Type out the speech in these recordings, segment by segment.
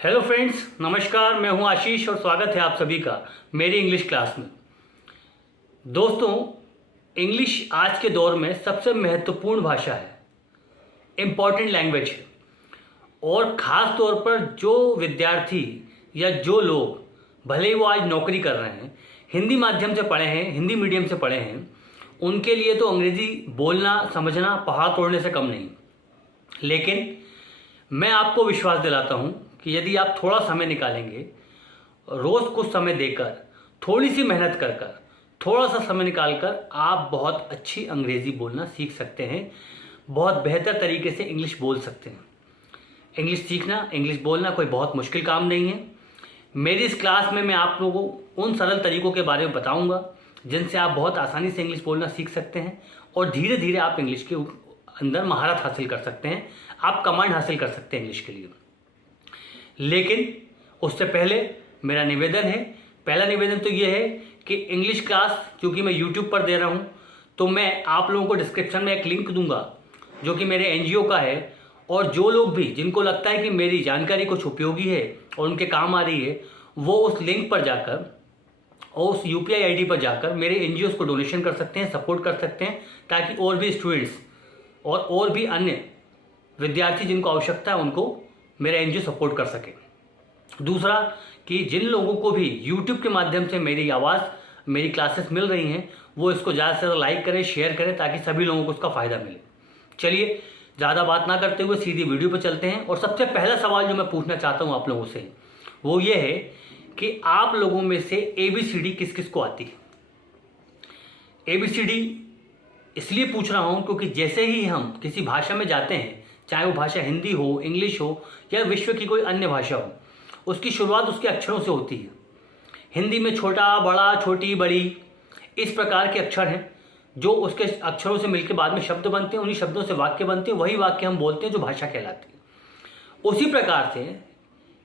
Hello friends, नमस्कार। मैं हूं आशीष और स्वागत है आप सभी का मेरी इंग्लिश क्लास में। दोस्तों, इंग्लिश आज के दौर में सबसे महत्वपूर्ण भाषा है, इम्पॉर्टेंट लैंग्वेज है। और ख़ास तौर पर जो विद्यार्थी या जो लोग भले ही वो आज नौकरी कर रहे हैं, हिंदी माध्यम से पढ़े हैं, हिंदी मीडियम से पढ़े हैं, उनके लिए तो अंग्रेज़ी बोलना समझना पहाड़ तोड़ने से कम नहीं। लेकिन मैं आपको विश्वास दिलाता हूं कि यदि आप थोड़ा समय निकालेंगे, रोज़ कुछ समय देकर, थोड़ी सी मेहनत कर कर, थोड़ा सा समय निकालकर आप बहुत अच्छी अंग्रेज़ी बोलना सीख सकते हैं, बहुत बेहतर तरीके से इंग्लिश बोल सकते हैं। इंग्लिश सीखना, इंग्लिश बोलना कोई बहुत मुश्किल काम नहीं है। मेरी इस क्लास में मैं आप लोगों को उन सरल तरीकों के बारे में बताऊंगा जिनसे आप बहुत आसानी से इंग्लिश बोलना सीख सकते हैं और धीरे धीरे आप इंग्लिश के अंदर महारत हासिल कर सकते हैं, आप कमांड हासिल कर सकते हैं इंग्लिश के लिए। लेकिन उससे पहले मेरा निवेदन है, पहला निवेदन तो ये है कि इंग्लिश क्लास क्योंकि मैं यूट्यूब पर दे रहा हूँ, तो मैं आप लोगों को डिस्क्रिप्शन में एक लिंक दूंगा जो कि मेरे एनजीओ का है। और जो लोग भी जिनको लगता है कि मेरी जानकारी कुछ उपयोगी है और उनके काम आ रही है, वो उस लिंक पर जाकर और उस यूपीआई आईडी पर जाकर मेरे एनजीओ को डोनेशन कर सकते हैं, सपोर्ट कर सकते हैं, ताकि और भी स्टूडेंट्स और भी अन्य विद्यार्थी जिनको आवश्यकता है उनको मेरा एनजीओ सपोर्ट कर सके। दूसरा कि जिन लोगों को भी यूट्यूब के माध्यम से मेरी आवाज़, मेरी क्लासेस मिल रही हैं, वो इसको ज़्यादा से ज़्यादा लाइक करें, शेयर करें, ताकि सभी लोगों को उसका फ़ायदा मिले। चलिए ज़्यादा बात ना करते हुए सीधी वीडियो पर चलते हैं। और सबसे पहला सवाल जो मैं पूछना चाहता हूँ आप लोगों से वो ये है कि आप लोगों में से ABCD किस किस को आती है? ABCD इसलिए पूछ रहा हूँ क्योंकि जैसे ही हम किसी भाषा में जाते हैं, चाहे वो भाषा हिंदी हो, इंग्लिश हो या विश्व की कोई अन्य भाषा हो, उसकी शुरुआत उसके अक्षरों से होती है। हिंदी में छोटा, बड़ा, छोटी, बड़ी, इस प्रकार के अक्षर हैं जो उसके अक्षरों से मिलकर बाद में शब्द बनते हैं, उन्हीं शब्दों से वाक्य बनते हैं, वही वाक्य हम बोलते हैं जो भाषा कहलाती है। उसी प्रकार से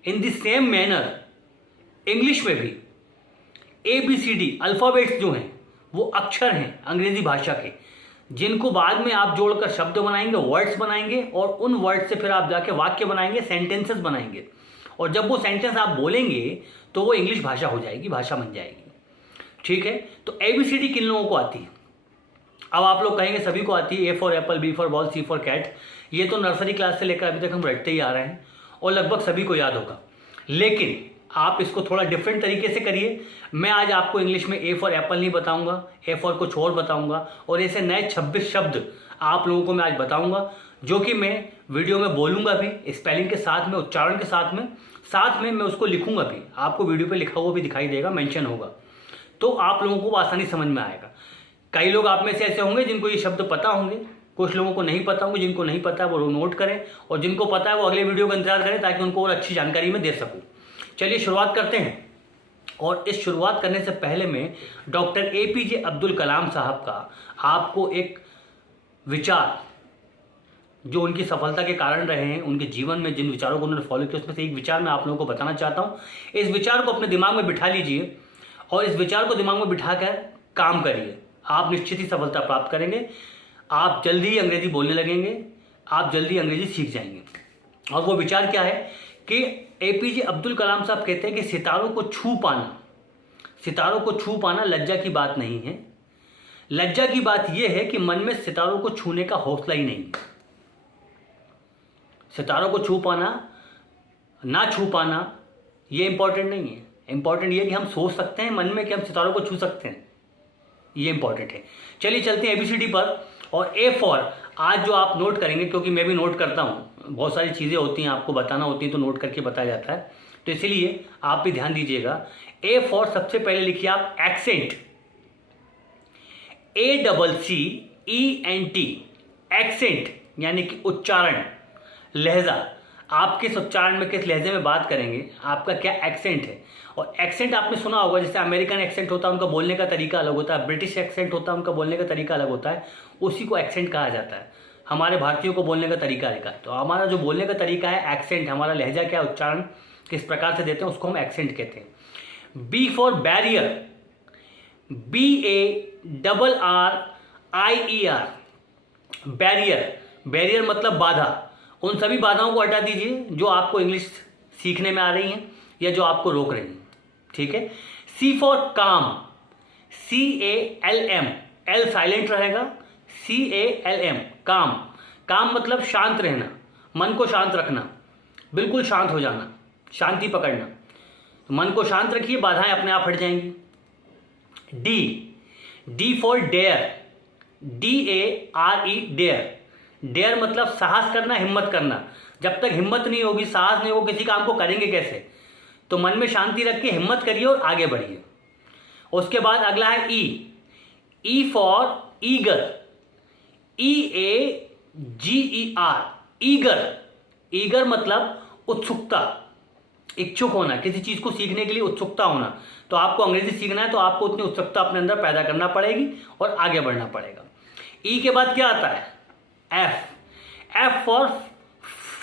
in the same manner English में भी ABCD अल्फ़ाबेट्स जो हैं वो अक्षर हैं अंग्रेजी भाषा के, जिनको बाद में आप जोड़कर शब्द बनाएंगे, वर्ड्स बनाएंगे, और उन वर्ड से फिर आप जाके वाक्य बनाएंगे, सेंटेंसेस बनाएंगे। और जब वो सेंटेंस आप बोलेंगे तो वो इंग्लिश भाषा हो जाएगी, भाषा बन जाएगी। ठीक है, तो ABCD किन लोगों को आती है? अब आप लोग कहेंगे सभी को आती है, A for apple, B for ball, C for cat. ये तो नर्सरी क्लास से लेकर अभी तक हम रटते ही आ रहे हैं और लगभग सभी को याद होगा। लेकिन आप इसको थोड़ा डिफरेंट तरीके से करिए। मैं आज आपको इंग्लिश में A फॉर एप्पल नहीं बताऊंगा, A फॉर कुछ और बताऊंगा, और ऐसे नए 26 शब्द आप लोगों को मैं आज बताऊंगा, जो कि मैं वीडियो में बोलूंगा भी, स्पेलिंग के साथ में, उच्चारण के साथ में मैं उसको लिखूंगा भी। आपको वीडियो पे लिखा हुआ भी दिखाई देगा, मेंशन होगा, तो आप लोगों को आसानी समझ में आएगा। कई लोग आप में से ऐसे होंगे जिनको ये शब्द पता होंगे, कुछ लोगों को नहीं पता होंगे। जिनको नहीं पता है वो नोट करें, और जिनको पता है वो अगले वीडियो का इंतजार करें, ताकि उनको और अच्छी जानकारी मैं दे सकूँ। चलिए शुरुआत करते हैं। और इस शुरुआत करने से पहले मैं डॉक्टर APJ अब्दुल कलाम साहब का आपको एक विचार, जो उनकी सफलता के कारण रहे हैं, उनके जीवन में जिन विचारों को उन्होंने फॉलो किया, उसमें से एक विचार मैं आप लोगों को बताना चाहता हूँ। इस विचार को अपने दिमाग में बिठा लीजिए और इस विचार को दिमाग में बिठाकर काम करिए। आप निश्चित ही सफलता प्राप्त करेंगे, आप जल्दी ही अंग्रेजी बोलने लगेंगे, आप जल्दी अंग्रेजी सीख जाएंगे। और वो विचार क्या है कि APJ अब्दुल कलाम साहब कहते हैं कि सितारों को छू पाना लज्जा की बात नहीं है। लज्जा की बात यह है कि मन में सितारों को छूने का हौसला ही नहीं है। सितारों को छू पाना, ना छू पाना, ये इंपॉर्टेंट नहीं है। इंपॉर्टेंट ये है कि हम सोच सकते हैं मन में कि हम सितारों को छू सकते हैं, ये इंपॉर्टेंट है। चलिए चलते हैं ABCD पर। और A फॉर आज जो आप नोट करेंगे, क्योंकि मैं भी नोट करता हूँ, बहुत सारी चीज़ें होती हैं आपको बताना होती हैं, तो नोट करके बताया जाता है, तो इसीलिए आप भी ध्यान दीजिएगा। A फॉर सबसे पहले लिखिए आप एक्सेंट, ACCENT, एक्सेंट यानी कि उच्चारण, लहजा। आप किस उच्चारण में, किस लहजे में बात करेंगे, आपका क्या एक्सेंट है। और एक्सेंट आपने सुना होगा, जैसे अमेरिकन एक्सेंट होता है उनका बोलने का तरीका अलग होता है, ब्रिटिश एक्सेंट होता है उनका बोलने का तरीका अलग होता है, उसी को एक्सेंट कहा जाता है। हमारे भारतीयों को बोलने का तरीका अलग है, तो हमारा जो बोलने का तरीका है एक्सेंट, हमारा लहजा क्या, उच्चारण किस प्रकार से देते हैं, उसको हम एक्सेंट कहते हैं। B for barrier, BARRIER, barrier. Barrier मतलब बाधा। उन सभी बाधाओं को हटा दीजिए जो आपको इंग्लिश सीखने में आ रही हैं या जो आपको रोक रही हैं। ठीक है। सी फॉर काम, CALM, L साइलेंट रहेगा, CALM, काम। काम मतलब शांत रहना, मन को शांत रखना, बिल्कुल शांत हो जाना, शांति पकड़ना। तो मन को शांत रखिए, बाधाएं अपने आप हट जाएंगी। D for dare, DARE, dare. Dare मतलब साहस करना, हिम्मत करना। जब तक हिम्मत नहीं होगी, साहस नहीं होगा, किसी काम को करेंगे कैसे? तो मन में शांति रख के हिम्मत करिए और आगे बढ़िए। उसके बाद अगला है E for eager, EAGER, eager. Eager मतलब उत्सुकता, इच्छुक होना, किसी चीज को सीखने के लिए उत्सुकता होना। तो आपको अंग्रेजी सीखना है तो आपको उतनी उत्सुकता अपने अंदर पैदा करना पड़ेगी और आगे बढ़ना पड़ेगा। ई के बाद क्या आता है? F for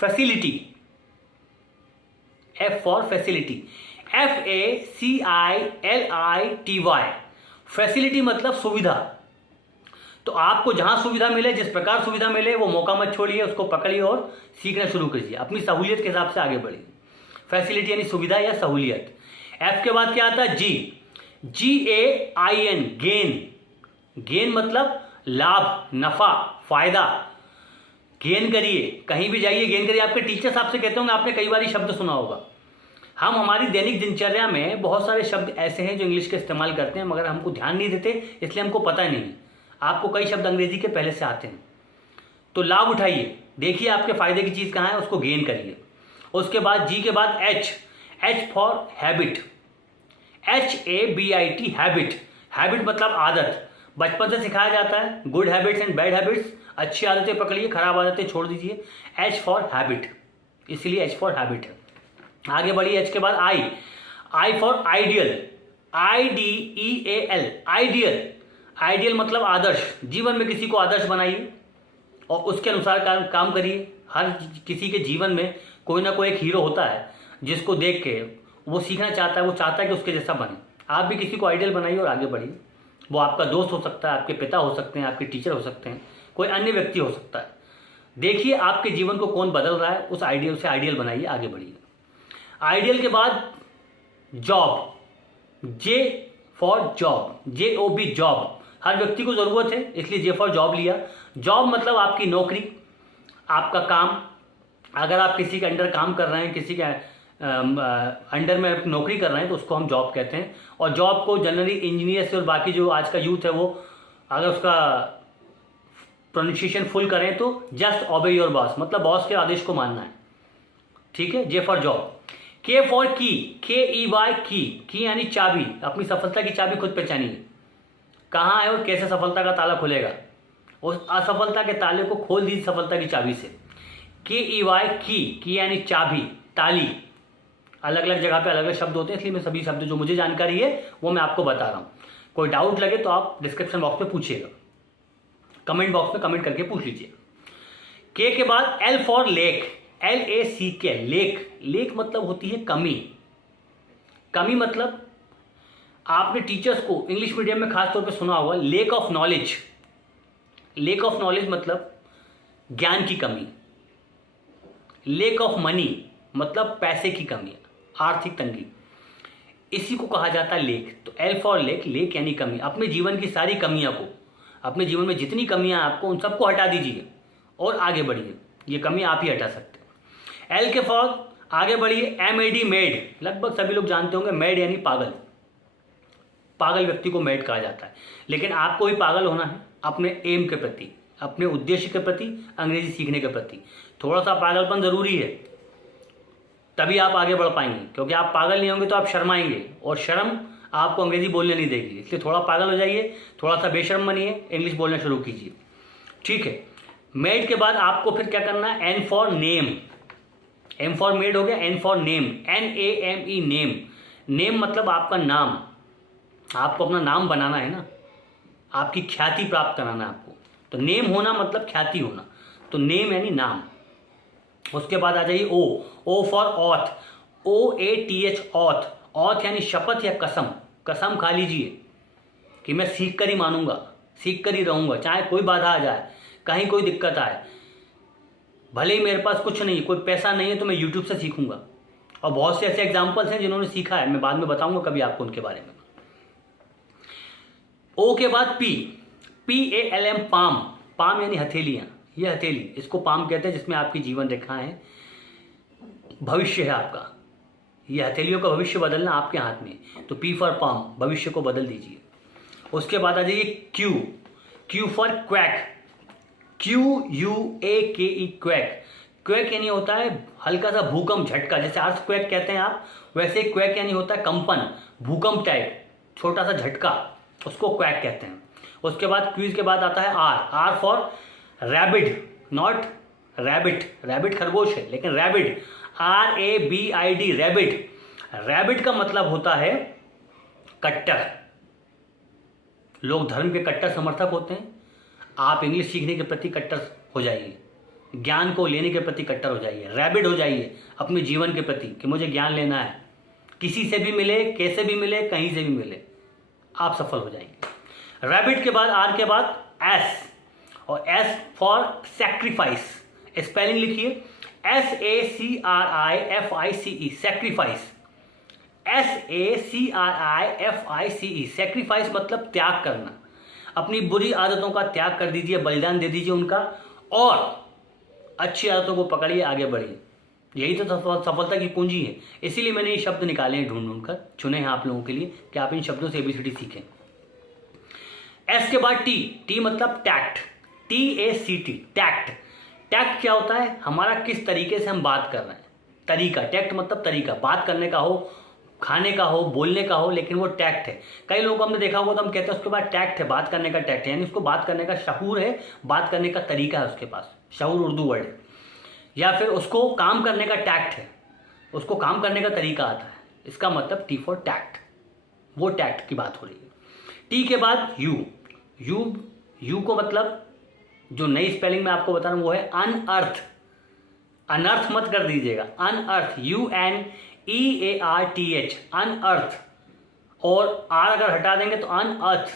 facility, F for facility, FACILITY। Facility मतलब सुविधा। तो आपको जहां सुविधा मिले, जिस प्रकार सुविधा मिले, वो मौका मत छोड़िए, उसको पकड़िए और सीखना शुरू कीजिए, अपनी सहूलियत के हिसाब से आगे बढ़िए। फैसिलिटी यानी सुविधा या सहूलियत। F के बाद क्या आता है? GAIN, gain. गेन मतलब लाभ, नफा, फायदा। गेन करिए, कहीं भी जाइए गेन करिए। आपके टीचर साहब से कहते होंगे, आपने कई बार शब्द सुना होगा। हम हमारी दैनिक दिनचर्या में बहुत सारे शब्द ऐसे हैं जो इंग्लिश के इस्तेमाल करते हैं, मगर हमको ध्यान नहीं देते, इसलिए हमको पता नहीं। आपको कई शब्द अंग्रेजी के पहले से आते हैं, तो लाभ उठाइए, देखिए आपके फायदे की चीज़ कहाँ है, उसको गेन करिए। उसके बाद जी के बाद H for habit, HABIT, habit. Habit मतलब आदत, बचपन से सिखाया जाता है, good habits and bad habits. अच्छी आदतें पकड़िए, खराब आदतें छोड़ दीजिए। H फॉर हैबिट, इसलिए H फॉर हैबिट है। आगे बढ़िए। H के बाद I for ideal, IDEAL, ideal. Ideal मतलब आदर्श। जीवन में किसी को आदर्श बनाइए और उसके अनुसार काम करिए। हर किसी के जीवन में कोई ना कोई एक हीरो होता है जिसको देख के वो सीखना चाहता है, वो चाहता है कि उसके जैसा बने। आप भी किसी को आइडियल बनाइए और आगे बढ़िए। वो आपका दोस्त हो सकता है, आपके पिता हो सकते हैं, आपके टीचर हो सकते हैं, कोई अन्य व्यक्ति हो सकता है। देखिए आपके जीवन को कौन बदल रहा है, उस आइडियल से आइडियल बनाइए, आगे बढ़िए। आइडियल के बाद job, J for job, JOB, job. हर व्यक्ति को जरूरत है, इसलिए J फॉर जॉब लिया। जॉब मतलब आपकी नौकरी, आपका काम। अगर आप किसी के अंडर काम कर रहे हैं, किसी के अंडर में नौकरी कर रहे हैं, तो उसको हम जॉब कहते हैं। और जॉब को जनरली इंजीनियर से और बाकी जो आज का यूथ है, वो अगर उसका प्रोनाउंसिएशन फुल करें तो जस्ट ओबे योर बॉस, मतलब बॉस के आदेश को मानना है। ठीक है। J for job. K for की, KEY, की यानी चाबी। अपनी सफलता की चाबी खुद पहचानिए, कहाँ है और कैसे सफलता का ताला खुलेगा। उस असफलता के ताले को खोल दीजिए सफलता की चाबी से। KEY, की यानी चाबी, ताली। अलग अलग जगह पे अलग अलग शब्द होते हैं, इसलिए मैं सभी शब्द जो मुझे जानकारी है वो मैं आपको बता रहा हूँ। कोई डाउट लगे तो आप डिस्क्रिप्शन बॉक्स में पूछिएगा, कमेंट बॉक्स में कमेंट करके पूछ लीजिए। K के बाद L for lake, LACK, lake. Lake मतलब होती है कमी। कमी मतलब आपने टीचर्स को इंग्लिश मीडियम में खास तौर पे सुना होगा, lake of knowledge. Lake of knowledge मतलब ज्ञान की कमी। लेक ऑफ मनी मतलब पैसे की कमी, आर्थिक तंगी, इसी को कहा जाता है लेक। तो L फॉर लेक, लेक यानी कमी। अपने जीवन की सारी कमियां को, अपने जीवन में जितनी कमियां आपको, उन सबको हटा दीजिए और आगे बढ़िए। ये कमी आप ही हटा सकते हैं। L के फॉर आगे बढ़िए। MAD, made. लगभग सभी लोग जानते होंगे, मेड यानी पागल। पागल व्यक्ति को मेड कहा जाता है। लेकिन आपको भी पागल होना है अपने एम के प्रति, अपने उद्देश्य के प्रति, अंग्रेजी सीखने के प्रति। थोड़ा सा पागलपन जरूरी है, तभी आप आगे बढ़ पाएंगे। क्योंकि आप पागल नहीं होंगे तो आप शर्माएंगे, और शर्म आपको अंग्रेजी बोलने नहीं देगी। इसलिए थोड़ा पागल हो जाइए, थोड़ा सा बेशर्म बनिए, इंग्लिश बोलना शुरू कीजिए। ठीक है। मेड के बाद आपको फिर क्या करना है? N for name. M for made हो गया, N for name, NAME, name. Name मतलब आपका नाम। आपको अपना नाम बनाना है ना, आपकी ख्याति प्राप्त कराना है आपको। तो नेम होना मतलब ख्याति होना, तो नेम यानी नाम। उसके बाद आ जाइए O for auth, OATH, auth. Auth यानी शपथ या कसम। कसम खा लीजिए कि मैं सीख कर ही मानूंगा, सीख कर ही रहूंगा, चाहे कोई बाधा आ जाए, कहीं कोई दिक्कत आए। भले ही मेरे पास कुछ नहीं, कोई पैसा नहीं है, तो मैं यूट्यूब से सीखूंगा। और बहुत से ऐसे एग्जाम्पल्स हैं जिन्होंने सीखा है, मैं बाद में बताऊंगा कभी आपको उनके बारे में। ओ के बाद पी, PALM, पाम। पाम यानी हथेलियां, ये हथेली, इसको पाम कहते हैं, जिसमें आपकी जीवन रेखा है, भविष्य है आपका। ये हथेलियों का भविष्य बदलना आपके हाथ में। तो P फॉर पाम, भविष्य को बदल दीजिए। उसके बाद आ जाइए Q, Q for quack, QUAKE, quack. Quack यानी होता है हल्का सा भूकंप, झटका, जैसे अर्थ क्वैक कहते हैं आप, वैसे क्वैक यानी होता है कंपन, भूकंप टाइप, छोटा सा झटका, उसको क्वैक कहते हैं। उसके बाद क्वीज के बाद आता है R for rabid, not rabbit, rabbit खरगोश है, लेकिन रैबिड, RABID, रैबिड। रैबिड का मतलब होता है कट्टर, लोग धर्म के कट्टर समर्थक होते हैं। आप इंग्लिश सीखने के प्रति कट्टर हो जाइए, ज्ञान को लेने के प्रति कट्टर हो जाइए, रैबिड हो जाइए अपने जीवन के प्रति कि मुझे ज्ञान लेना है, किसी से भी मिले, कैसे भी मिले, कहीं से भी मिले, आप सफल हो जाएंगे। रैबिड के बाद R के बाद S, और S फॉर सैक्रिफाइस। स्पेलिंग लिखिए, SACRIFICE, सैक्रिफाइस, SACRIFICE, सैक्रिफाइस मतलब त्याग करना। अपनी बुरी आदतों का त्याग कर दीजिए, बलिदान दे दीजिए उनका, और अच्छी आदतों को पकड़िए, आगे बढ़िए। यही तो सफलता की कुंजी है। इसीलिए मैंने ये शब्द निकाले हैं, ढूंढ कर चुने हैं आप लोगों के लिए कि आप इन शब्दों से ABCD सीखें। S के बाद T मतलब टैक्ट, TACT, टैक्ट। टैक्ट क्या होता है? हमारा किस तरीके से हम बात कर रहे हैं, तरीका। टैक्ट मतलब तरीका, बात करने का हो, खाने का हो, बोलने का हो, लेकिन वो टैक्ट है। कई लोगों को हमने देखा होगा तो हम कहते हैं उसके बाद टैक्ट है, बात करने का टैक्ट है, यानी उसको बात करने का शऊर है, बात करने का तरीका है उसके पास, शऊर उर्दू वर्ड है। या फिर उसको काम करने का टैक्ट है, उसको काम करने का तरीका आता है, इसका मतलब T फॉर टैक्ट, वो टैक्ट की बात हो रही है। T के बाद U को मतलब जो नई स्पेलिंग में आपको बता रहा हूं वो है अनअर्थ। अनर्थ मत कर दीजिएगा, अनअर्थ, UNEARTH, अनअर्थ। और R अगर हटा देंगे तो अनअर्थ।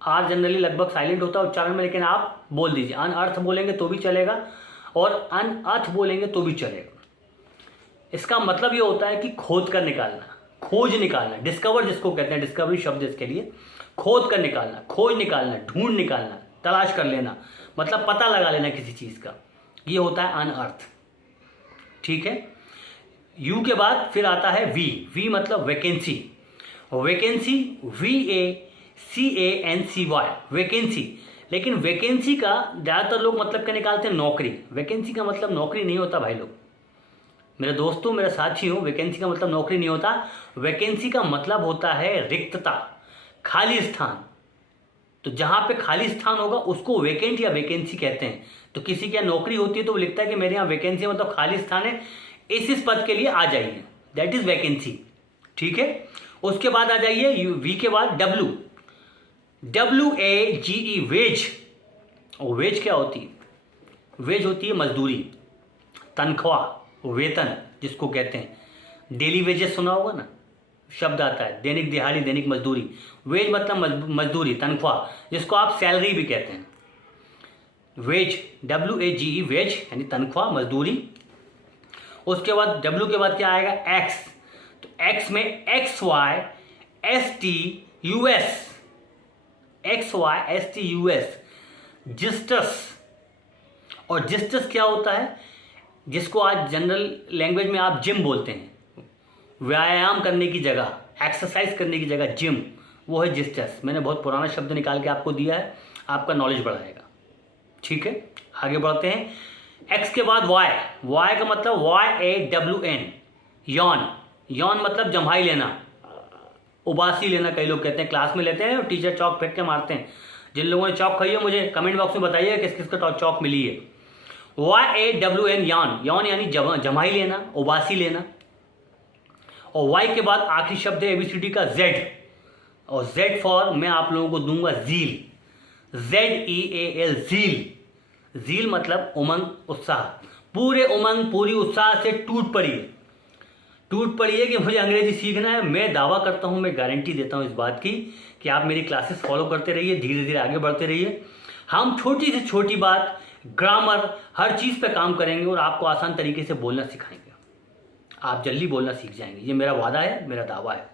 R जनरली लगभग साइलेंट होता है उच्चारण में, लेकिन आप बोल दीजिए, अनअर्थ बोलेंगे तो भी चलेगा और अनअर्थ बोलेंगे तो भी चलेगा। इसका मतलब ये होता है कि खोद कर निकालना, खोज निकालना, डिस्कवर जिसको कहते हैं, डिस्कवरी शब्द इसके लिए, खोद कर निकालना, खोज निकालना, ढूंढ निकालना, तलाश कर लेना, मतलब पता लगा लेना किसी चीज का, ये होता है अनअर्थ। ठीक है। U के बाद फिर आता है V मतलब वैकेंसी। Vacancy VACANCY, vacancy. लेकिन वैकेंसी का ज़्यादातर लोग मतलब क्या निकालते हैं, नौकरी। वैकेंसी का मतलब नौकरी नहीं होता भाई लोग, मेरे दोस्तों, मेरे साथियों, वैकेंसी का मतलब नौकरी नहीं होता। वैकेंसी का मतलब होता है रिक्तता, खाली स्थान। तो जहाँ पे खाली स्थान होगा उसको वैकेंट या वैकेंसी कहते हैं। तो किसी की नौकरी होती है तो वो लिखता है कि मेरे यहाँ वैकेंसी मतलब खाली स्थान है, इस पद के लिए आ जाइए, दैट इज वैकेंसी। ठीक है। उसके बाद आ जाइए V के बाद WAGE, वेज। और वेज क्या होती है? वेज होती है मजदूरी, तनख्वाह, वेतन जिसको कहते हैं, डेली वेजेस सुना होगा ना, शब्द आता है, दैनिक दिहाड़ी, दैनिक मजदूरी। वेज मतलब मजदूरी, तनख्वाह, जिसको आप सैलरी भी कहते हैं। वेज, WAGE, वेज यानी तनख्वाह, मजदूरी। उसके बाद W के बाद क्या आएगा? X। तो X में XYSTUS, जिस्टस। और जिस्टस क्या होता है? जिसको आज जनरल लैंग्वेज में आप जिम बोलते हैं, व्यायाम करने की जगह, एक्सरसाइज करने की जगह जिम, वो है जिस्टस। मैंने बहुत पुराना शब्द निकाल के आपको दिया है, आपका नॉलेज बढ़ाएगा। ठीक है, आगे बढ़ते हैं। X के बाद Y का मतलब YAWN, यौन। यौन मतलब जम्हाई लेना, उबासी लेना, कई लोग कहते हैं, क्लास में लेते हैं और टीचर चौक फेंक के मारते हैं। जिन लोगों ने चौक खाई है मुझे कमेंट बॉक्स में बताइए किस किस को चौक मिली है। YAWN, यौन यानी जम्हाई लेना, उबासी लेना। और Y के बाद आखिरी शब्द है ABCD का Z, और Z फॉर मैं आप लोगों को दूंगा ज़ील, ZEAL, ज़ील। ज़ील मतलब उमंग, उत्साह। पूरे उमंग, पूरी उत्साह से टूट पड़िए कि मुझे अंग्रेजी सीखना है। मैं दावा करता हूं, मैं गारंटी देता हूं इस बात की कि आप मेरी क्लासेस फॉलो करते रहिए, धीरे धीरे आगे बढ़ते रहिए। हम छोटी से छोटी बात, ग्रामर, हर चीज़ पे काम करेंगे और आपको आसान तरीके से बोलना सिखाएंगे। आप जल्दी बोलना सीख जाएंगे। ये मेरा वादा है, मेरा दावा है।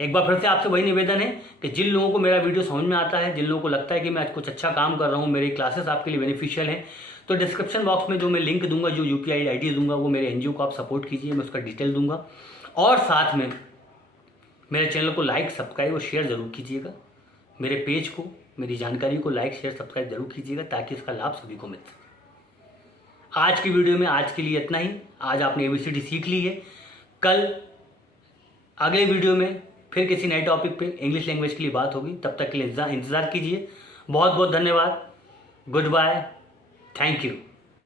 एक बार फिर से आपसे वही निवेदन है कि जिन लोगों को मेरा वीडियो समझ में आता है, जिन लोगों को लगता है कि मैं आज कुछ अच्छा काम कर रहा हूँ, मेरी क्लासेस आपके लिए बेनिफिशियल हैं, तो डिस्क्रिप्शन बॉक्स में जो मैं लिंक दूंगा, जो UPI ID दूंगा, वो मेरे NGO को आप सपोर्ट कीजिए, मैं उसका डिटेल दूंगा। और साथ में मेरे चैनल को लाइक, सब्सक्राइब और शेयर ज़रूर कीजिएगा। मेरे पेज को, मेरी जानकारी को लाइक, शेयर, सब्सक्राइब जरूर कीजिएगा ताकि इसका लाभ सभी को मिल सके। आज की वीडियो में आज के लिए इतना ही। आज आपने ABCD सीख ली है। कल अगले वीडियो में फिर किसी नए टॉपिक पे इंग्लिश लैंग्वेज के लिए बात होगी। तब तक के लिए इंतज़ार कीजिए। बहुत बहुत धन्यवाद। Goodbye. Thank you.